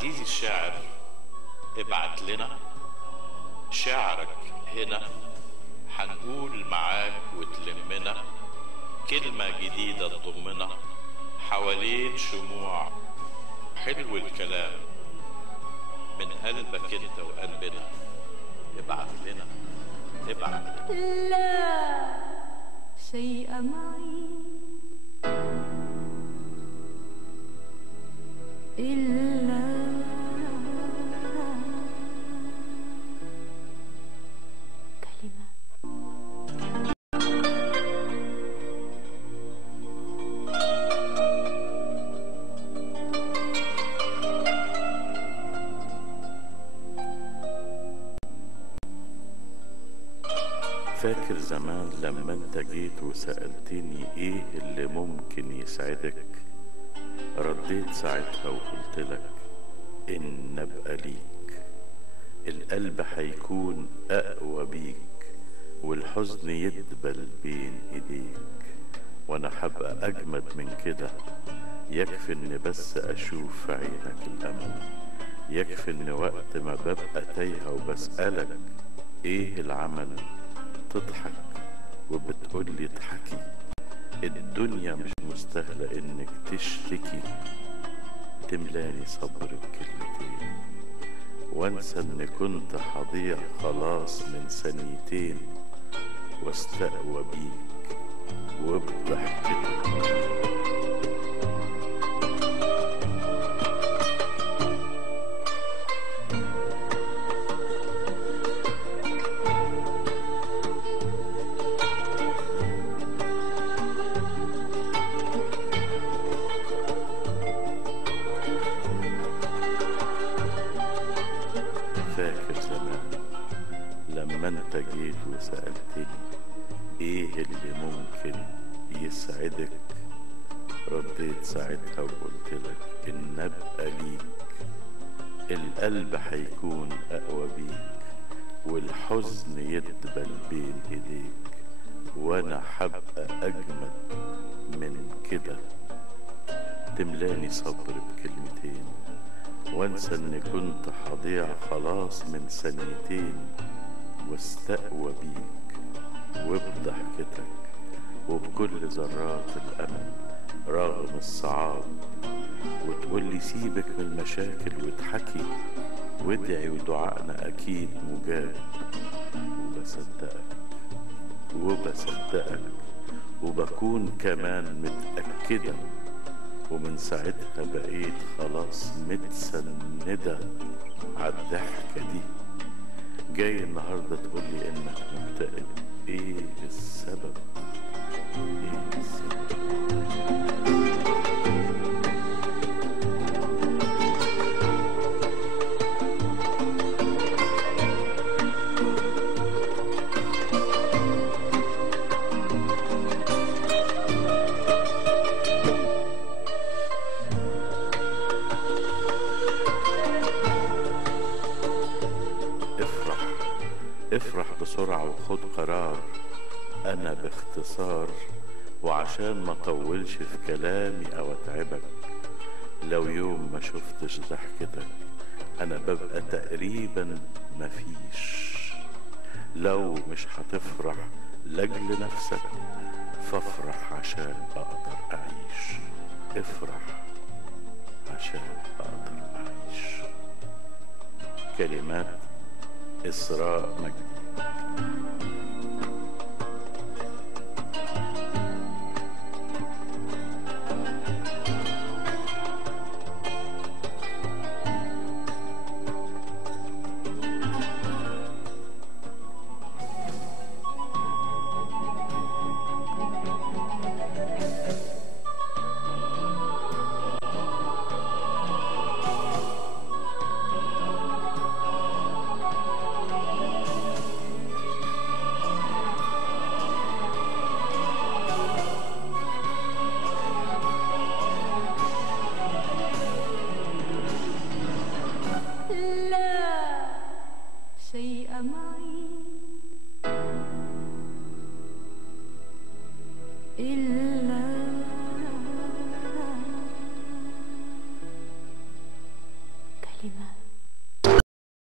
عزيزي الشاعر، ابعت لنا شعرك هنا، حنقول معاك وتلمنا كلمة جديدة تضمنا حوالين شموع حلو الكلام من قلبك انت وقلبنا. ابعت لنا ابعت لنا. لا شيء معي إلا كلمة. فاكر زمان لما انت جيت وسألتني ايه اللي ممكن يسعدك؟ رديت ساعتها وقلتلك ان ابقى ليك، القلب هيكون اقوى بيك، والحزن يدبل بين ايديك، وانا هبقى اجمد من كده. يكفي ان بس اشوف في عينك الامل، يكفي ان وقت ما ببقى تايهة وبسألك ايه العمل، تضحك وبتقولي اضحكي. الدنيا مش مستاهلة انك تشتكي، تملاني صبر بكلمتين وانسى اني كنت هضيع خلاص من ثانيتين، واستقوى بيك وبضحكتك. فاكر زمان لما انت جيت وسألتني ايه اللي ممكن يسعدك؟ رديت ساعتها وقلتلك ان ابقى ليك، القلب هيكون اقوى بيك، والحزن يدبل بين ايديك، وانا هبقى اجمد من كده. تملاني صبر بكلمتين وانسى اني كنت هضيع خلاص من ثانيتين، واستقوى بيك وبضحكتك وبكل ذرات الامل رغم الصعاب، وتقولي سيبك من المشاكل واضحكي، وادعي ودعائنا اكيد مجاب. وبصدقك وبكون كمان متأكدة، ومن ساعتها بقيت خلاص متسندة عالضحكة دي. جاي النهاردة تقولي انك مكتئب، ايه السبب؟ ايه السبب؟ افرح بسرعة وخد قرار. أنا باختصار وعشان ما طولش في كلامي أو أتعبك، لو يوم ما شفتش ضحكتك أنا ببقى تقريبا مفيش. لو مش هتفرح لأجل نفسك فافرح عشان أقدر أعيش. افرح عشان أقدر أعيش. كلمات إسراء مجدي. كلمات